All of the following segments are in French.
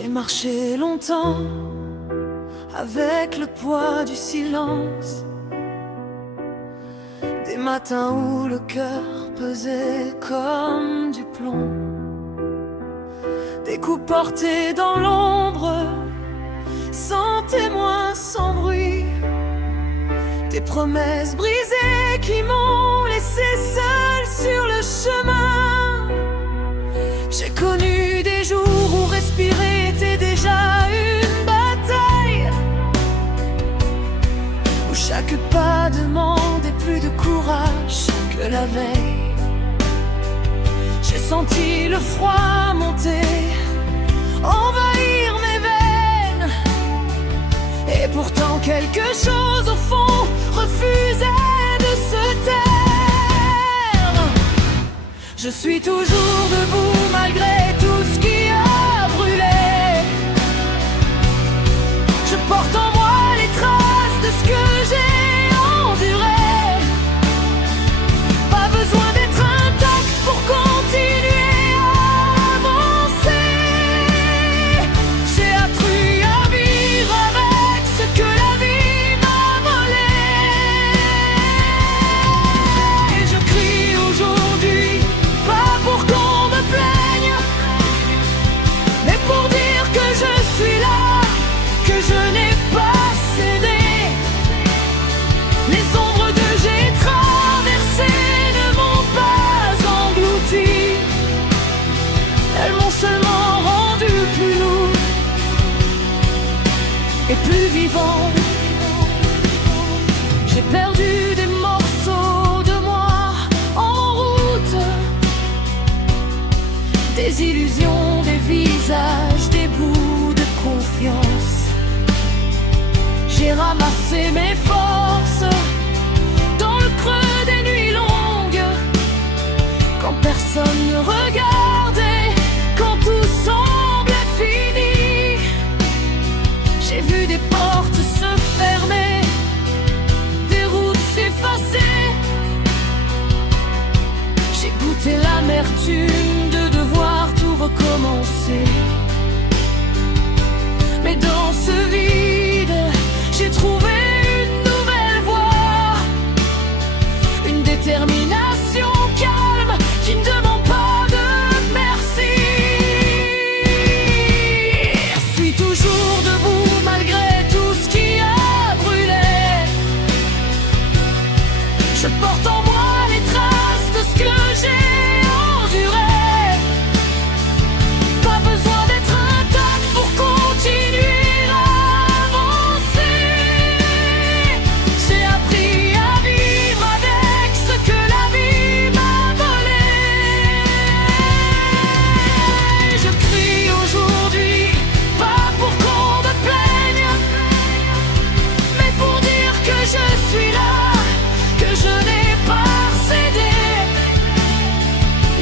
J'ai marché longtemps avec le poids du silence, des matins où le cœur pesait comme du plomb, des coups portés dans l'ombre, sans témoin, sans bruit, des promesses brisées qui m'ont laissé seul sur le chemin. J'ai connu des jours où respirer était déjà une bataille, où chaque pas demandait plus de courage que la veille. J'ai senti le froid monter, envahir mes veines, et pourtant quelque chose au fond refusait de se taire. Je suis toujours debout malgré tout ce qui a brûlé. Je porte en moi les traces de ce que j'ai enduré. Pas besoin d'être intact pour continuer à avancer. J'ai appris à vivre avec ce que la vie m'a volé. Et je crie aujourd'hui, pas pour qu'on me plaigne, mais pour dire que je suis là, que je n'ai pas cédé. Les ombres que j'ai traversées ne m'ont pas englouti, elles m'ont seulement rendu plus lourd et plus vivant. J'ai perdu des morceaux de moi en route, des illusions, des visages, des bouts de confiance. J'ai ramassé mes forces dans le creux des nuits longues, quand personne ne regardait, quand tout semblait fini. J'ai vu des portes se fermer, des routes s'effacer. J'ai goûté l'amertume de devoir tout recommencer. Mais dans ce vide, j'ai trouvé une nouvelle voie, une détermination calme qui ne demande pas de merci. Je suis toujours debout malgré tout ce qui a brûlé. Je porte en moi les traces de ce que j'ai enduré. Pas besoin d'être intact pour continuer à avancer. J'ai appris à vivre avec ce que la vie m'a volé. Je crie aujourd'hui, pas pour qu'on me plaigne, mais pour dire que je suis là, que je n'ai pas cédé.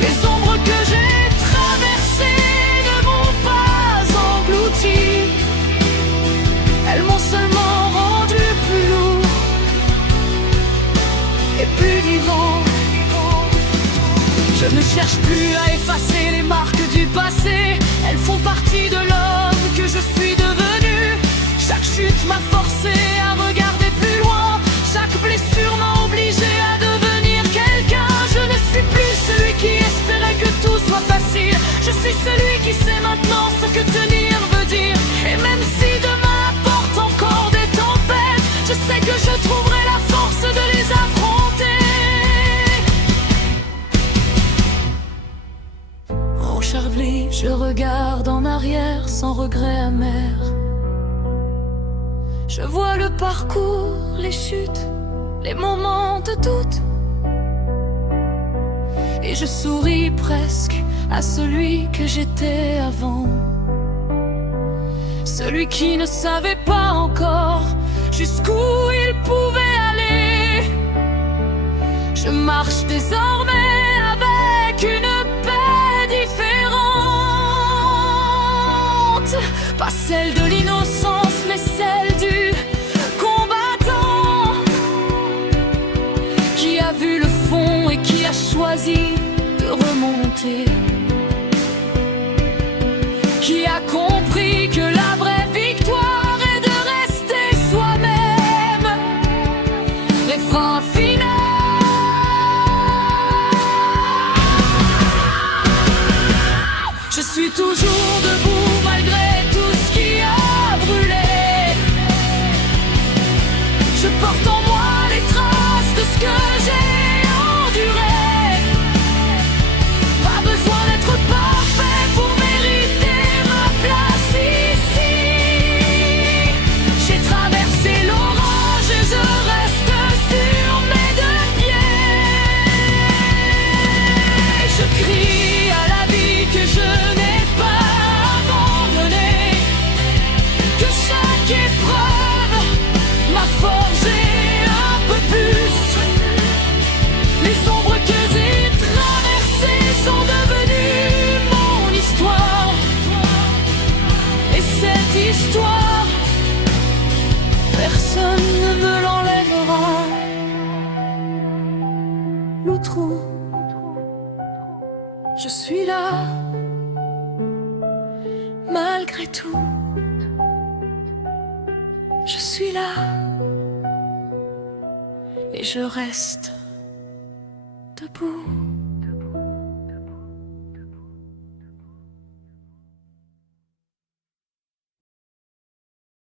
Les ombres que j'ai traversées ne m'ont pas englouti, elles m'ont seulement rendu plus lourd et plus vivant. Je ne cherche plus à effacer les marques du passé, elles font partie de l'homme que je suis devenu. Chaque chute m'a forcé à regarder plus loin, chaque blessure m'a obligé à devenir quelqu'un. Je ne suis plus celui qui espérait que tout soit facile, je suis celui qui sait maintenant ce que tenir veut dire. Et même si demain apporte encore des tempêtes, je sais que je trouverai la force de les affronter. Oh Charlie, je regarde en arrière sans regret amer. Je vois le parcours, les chutes, les moments de doute, et je souris presque à celui que j'étais avant, celui qui ne savait pas encore jusqu'où il pouvait aller. Je marche désormais avec une paix différente, pas celle de l'innocence mais celle du combattant, qui a vu le fond et qui a choisi de remonter, qui a compris Je suis là, malgré tout. Je suis là, et je reste debout.